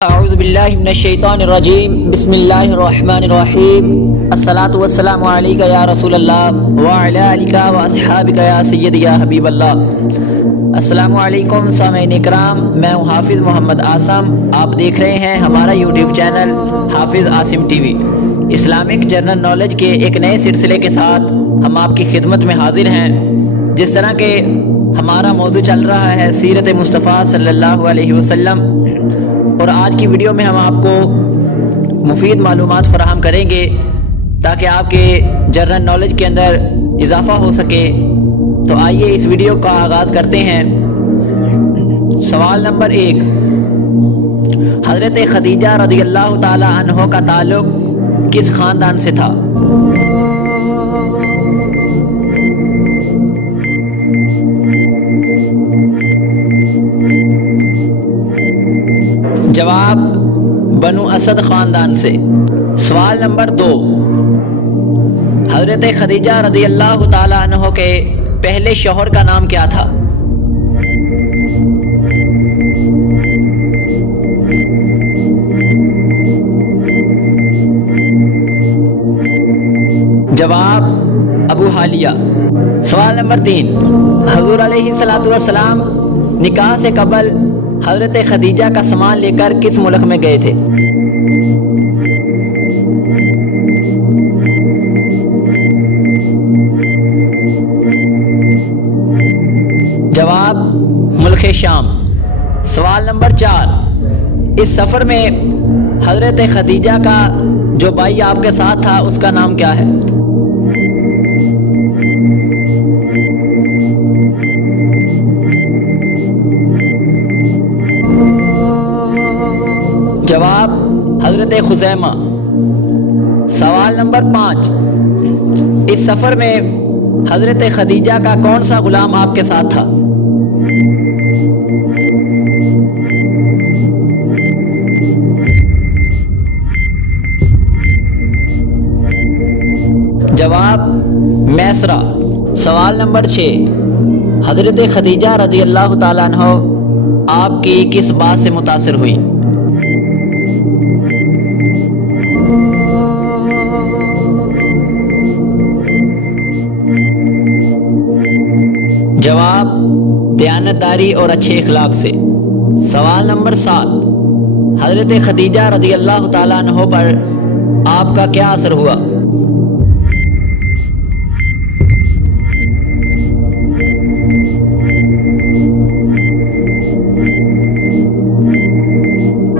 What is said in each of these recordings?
اعوذ باللہ من الشیطان الرجیم بسم اللہ الرحمن الرحیم الصلاۃ والسلام علیک یا رسول اللہ وعلی آلک واصحابک یا سید یا حبیب اللہ۔ السلام علیکم سامعین اکرام، میں ہوں حافظ محمد عاصم۔ آپ دیکھ رہے ہیں ہمارا یوٹیوب چینل حافظ Asim T V. Islamic general knowledge کے ایک نئے سلسلے کے ساتھ ہم آپ کی خدمت میں حاضر ہیں۔ جس طرح کہ ہمارا موضوع چل رہا ہے سیرت مصطفیٰ صلی اللہ علیہ وسلم، اور آج کی ویڈیو میں ہم آپ کو مفید معلومات فراہم کریں گے تاکہ آپ کے جنرل نالج کے اندر اضافہ ہو سکے۔ تو آئیے اس ویڈیو کا آغاز کرتے ہیں۔ سوال نمبر 1، حضرت خدیجہ رضی اللہ تعالی عنہ کا تعلق کس خاندان سے تھا؟ جواب، بنو اسد خاندان سے۔ سوال نمبر 2، حضرت خدیجہ رضی اللہ تعالی عنہ کے پہلے شوہر کا نام کیا تھا؟ جواب، ابو حالیہ۔ سوال نمبر 3، حضور علیہ الصلوۃ والسلام نکاح سے قبل حضرت خدیجہ کا سامان لے کر کس ملک میں گئے تھے؟ جواب، ملک شام۔ سوال نمبر 4، اس سفر میں حضرت خدیجہ کا جو بھائی آپ کے ساتھ تھا اس کا نام کیا ہے؟ جواب، حضرت خزیمہ۔ سوال نمبر 5، اس سفر میں حضرت خدیجہ کا کون سا غلام آپ کے ساتھ تھا؟ جواب، میسرہ۔ سوال نمبر 6، حضرت خدیجہ رضی اللہ تعالیٰ عنہ آپ کی کس بات سے متاثر ہوئی؟ جواب، دیانتداری اور اچھے اخلاق سے۔ سوال نمبر 7، حضرت خدیجہ رضی اللہ تعالیٰ عنہ پر آپ کا کیا اثر ہوا؟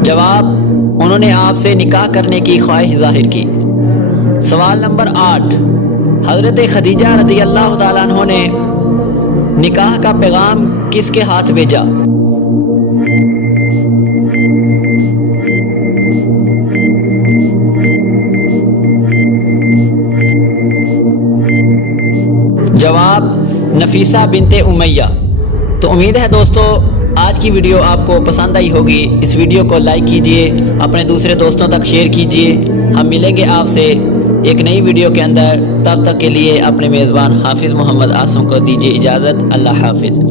جواب، انہوں نے آپ سے نکاح کرنے کی خواہش ظاہر کی۔ سوال نمبر 8، حضرت خدیجہ رضی اللہ تعالیٰ عنہ نے نکاح کا پیغام کس کے ہاتھ بھیجا؟ جواب، نفیسہ بنت امیہ۔ تو امید ہے دوستو آج کی ویڈیو آپ کو پسند آئی ہوگی۔ اس ویڈیو کو لائک کیجئے، اپنے دوسرے دوستوں تک شیئر کیجئے۔ ہم ملیں گے آپ سے ایک نئی ویڈیو کے اندر، تب تک کے لیے اپنے میزبان حافظ محمد عاصم کو دیجیے اجازت۔ اللہ حافظ۔